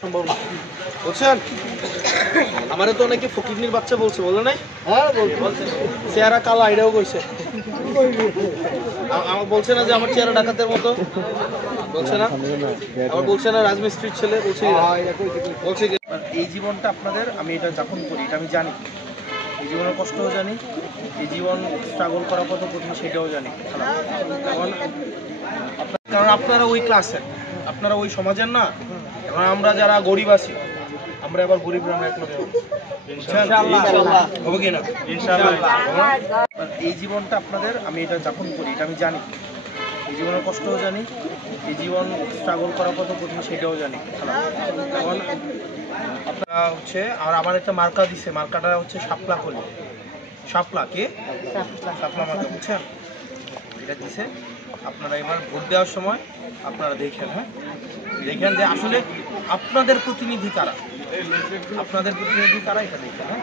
সম্ভব না বলছেন। আমারে তো অনেকে ফকিরনির বাচ্চা বলছে, বলে নাই? হ্যাঁ বলছে চেহারা কালো, আইডাও কইছে। আমার বলছে না যে আমার চেহারা ডাকাতের মতো, বলছে না? আমার বলছে না রাজমিস্ত্রির ছেলে, বলছে বলছে কি এই জীবনটা আপনাদের, আমি এটা যাপন করি, এটা আমি জানি। এই জীবনের কষ্টও জানি, এই জীবন স্ট্রাগল করা কত কঠিন সেটাও জানি। এখন কারণ আপনারা ওই ক্লাসের, আপনারা ওই সমাজের না। এখন আমরা যারা গরিব আছি, আমরা এবার গরিব আমরা এক লক্ষ হবে কিনা ইনশাআল্লাহ। এই জীবনটা আপনাদের, আমি এটা যাপন করি, এটা আমি জানি। এই জীবনের কষ্টও জানি, এই জীবন স্ট্রাগল করা কত কঠিন সেটাও জানি। এখন আপনারা হচ্ছে, আর আমার একটা মার্কা দিছে, মার্কাটা হচ্ছে শাপলা কলি। শাপলা কে? শাপলা মার্কা, বুঝছেন? এটা দিছে। আপনারা এবার ভোট দেওয়ার সময় আপনারা দেখেন, হ্যাঁ দেখেন যে আসলে আপনাদের প্রতিনিধি কারা, আপনাদের প্রতিনিধি কারা, এটা দেখেন। হ্যাঁ।